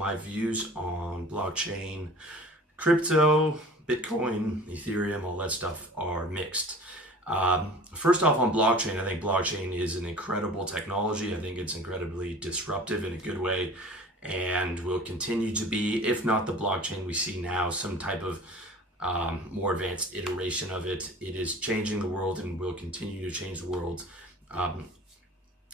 my views on blockchain, crypto, Bitcoin, Ethereum, all that stuff are mixed. First off, on blockchain, I think blockchain is an incredible technology. I think it's incredibly disruptive in a good way, and will continue to be, if not the blockchain we see now, some type of more advanced iteration of it. It is changing the world and will continue to change the world.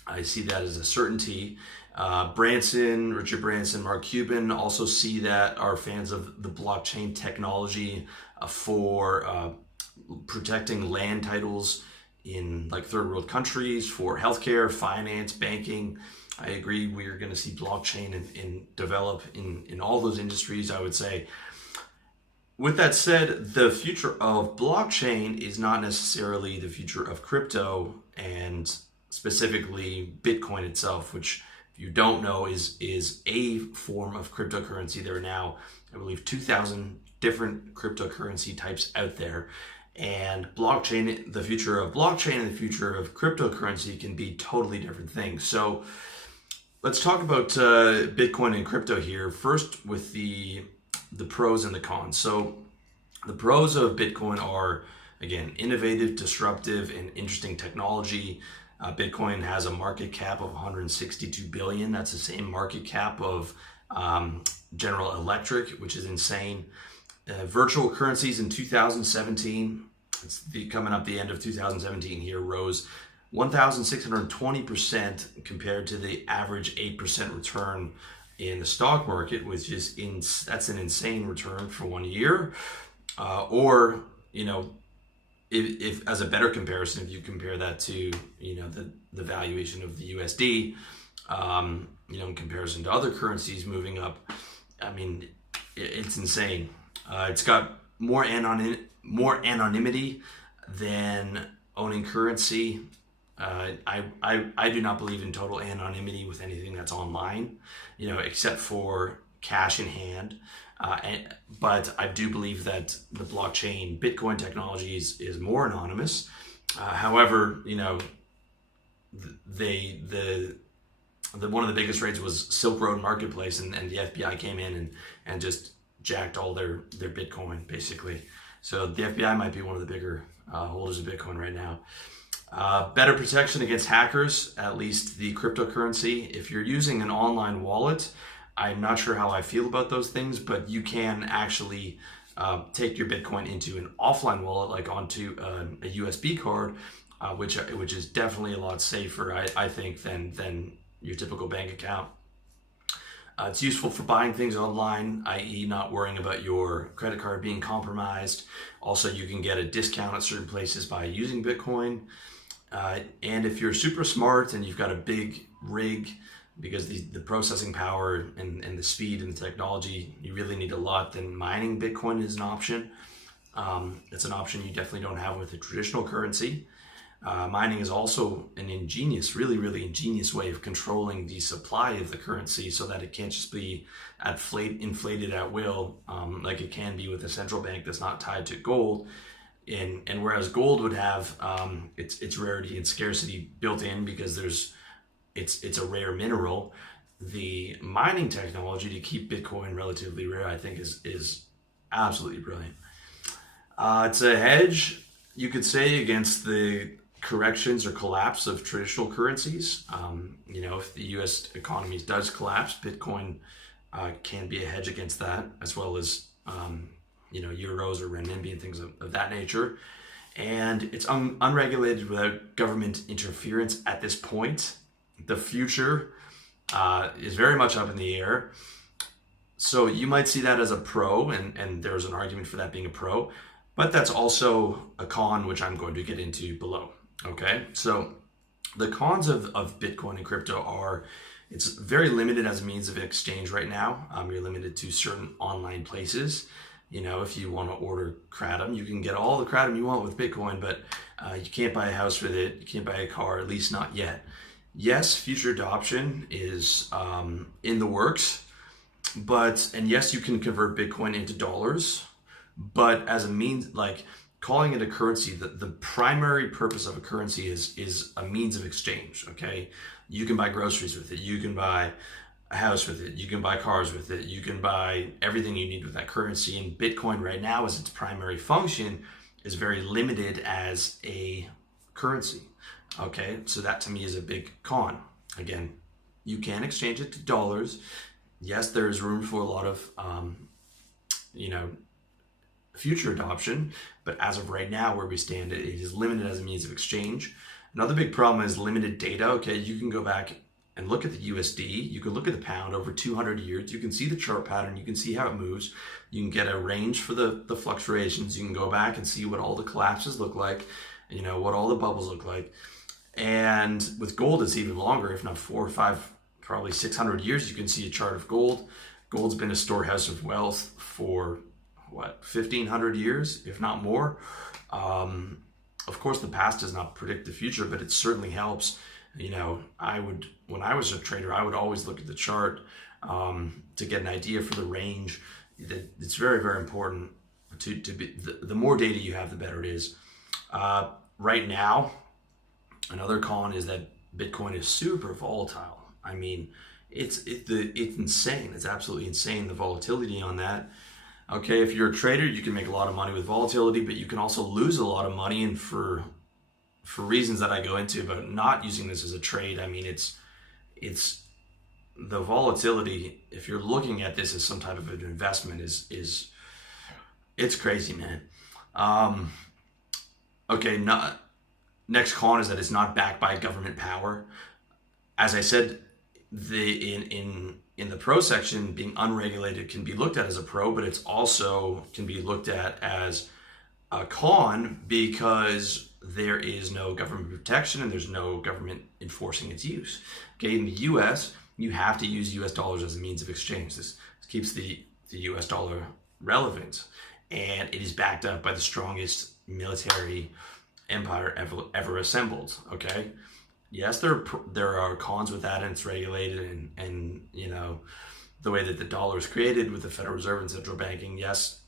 I see that as a certainty. Richard Branson, Mark Cuban also see that, are fans of the blockchain technology for protecting land titles in like third world countries, for healthcare, finance, banking. I agree, we are going to see blockchain develop in all those industries, I would say. With that said, the future of blockchain is not necessarily the future of crypto, and specifically Bitcoin itself, which, if you don't know, is a form of cryptocurrency. There are now, I believe, 2,000 different cryptocurrency types out there. And blockchain, the future of blockchain and the future of cryptocurrency can be totally different things. So let's talk about Bitcoin and crypto here. First, with the pros and the cons. So the pros of Bitcoin are, again, innovative, disruptive, and interesting technology. Bitcoin has a market cap of 162 billion. That's the same market cap of General Electric, which is insane. Virtual currencies in 2017, coming up the end of 2017 here, rose 1,620% compared to the average 8% return in the stock market, which is that's an insane return for 1 year. Or, if as a better comparison, if you compare that to the valuation of the USD, in comparison to other currencies moving up, I mean, it's insane. It's got more anonymity than owning currency. I do not believe in total anonymity with anything that's online, except for cash in hand. But I do believe that the blockchain Bitcoin technology is more anonymous. However, one of the biggest raids was Silk Road Marketplace, and the FBI came in and just jacked all their Bitcoin, basically. So the FBI might be one of the bigger holders of Bitcoin right now. Better protection against hackers, at least the cryptocurrency. If you're using an online wallet, I'm not sure how I feel about those things, but you can actually take your Bitcoin into an offline wallet, like onto a USB card, which is definitely a lot safer, I think, than your typical bank account. It's useful for buying things online, i.e. not worrying about your credit card being compromised. Also, you can get a discount at certain places by using Bitcoin. And if you're super smart and you've got a big rig, because the processing power and the speed and the technology, you really need a lot, then mining Bitcoin is an option. It's an option you definitely don't have with a traditional currency. Mining is also an really, really ingenious way of controlling the supply of the currency, so that it can't just be inflated at will, like it can be with a central bank that's not tied to gold. And whereas gold would have its rarity and scarcity built in because it's a rare mineral, the mining technology to keep Bitcoin relatively rare, I think, is absolutely brilliant. It's a hedge, you could say, against the corrections or collapse of traditional currencies. If the U.S. economy does collapse, Bitcoin can be a hedge against that, as well as euros or renminbi and things of that nature. And it's unregulated without government interference at this point. The future is very much up in the air. So you might see that as a pro, and there's an argument for that being a pro, but that's also a con, which I'm going to get into below. Okay, so the cons of Bitcoin and crypto are, it's very limited as a means of exchange right now. You're limited to certain online places. If you want to order kratom, you can get all the kratom you want with Bitcoin, but you can't buy a house with it. You can't buy a car, at least not yet. Yes, future adoption is in the works, and yes, you can convert Bitcoin into dollars, but as a means, like calling it a currency, the primary purpose of a currency is a means of exchange. Okay, you can buy groceries with it. You can buy a house with it. You can buy cars with it. You can buy everything you need with that currency. And Bitcoin right now, as its primary function, is very limited as a currency. Okay, so that to me is a big con. Again, you can exchange it to dollars. Yes, there is room for a lot of, future adoption, but as of right now, where we stand, it is limited as a means of exchange. Another big problem is limited data. Okay, you can go back and look at the USD. You can look at the pound over 200 years. You can see the chart pattern. You can see how it moves. You can get a range for the fluctuations. You can go back and see what all the collapses look like, what all the bubbles look like. And with gold, it's even longer, if not 4 or 5, probably 600 years. You can see a chart of gold. Gold's been a storehouse of wealth for 1,500 years, if not more. Of course, the past does not predict the future, but it certainly helps. When I was a trader, I would always look at the chart to get an idea for the range. It's very, very important to be, the more data you have, the better it is. Right now, another con is that Bitcoin is super volatile. I mean, it's insane. It's absolutely insane, the volatility on that. Okay, if you're a trader, you can make a lot of money with volatility, but you can also lose a lot of money, and for reasons that I go into, but not using this as a trade. I mean, it's the volatility. If you're looking at this as some type of an investment, is it's crazy, man. Okay, next con is that it's not backed by government power. As I said, in the pro section, being unregulated can be looked at as a pro, but it's also can be looked at as a con because there is no government protection and there's no government enforcing its use. Okay, in the US, you have to use US dollars as a means of exchange. This keeps the US dollar relevant, and it is backed up by the strongest military empire ever assembled. Okay, yes, there are cons with that, and it's regulated, and the way that the dollar is created with the Federal Reserve and central banking. Yes,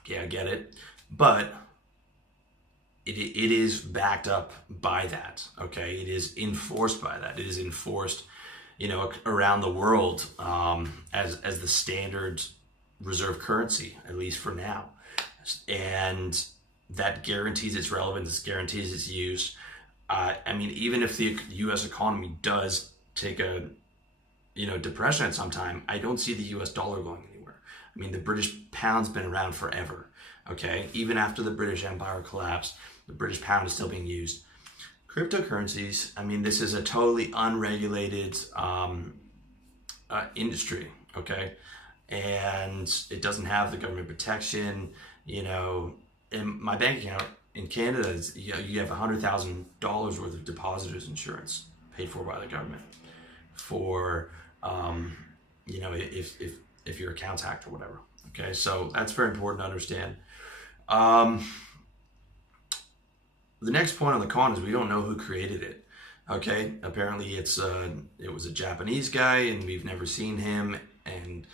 okay, I get it, but it is backed up by that. Okay, it is enforced by that. It is enforced, around the world as the standard reserve currency, at least for now, and that guarantees its relevance, guarantees its use. I mean, even if the U.S. economy does take a depression at some time, I don't see the U.S. dollar going anywhere. I mean, the British pound's been around forever. Okay, even after the British Empire collapsed, the British pound is still being used. Cryptocurrencies, I mean, this is a totally unregulated industry. Okay, and it doesn't have the government protection. In my bank account in Canada, you have $100,000 worth of depositors insurance paid for by the government for if your account's hacked or whatever. Okay, so that's very important to understand. The next point on the con is we don't know who created it. Okay, apparently it was a Japanese guy, and we've never seen him. And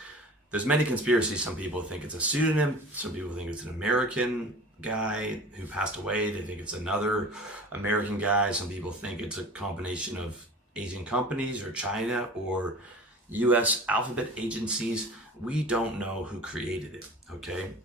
there's many conspiracies. Some people think it's a pseudonym. Some people think it's an American guy who passed away. They think it's another American guy. Some people think it's a combination of Asian companies or China or US alphabet agencies. We don't know who created it. Okay,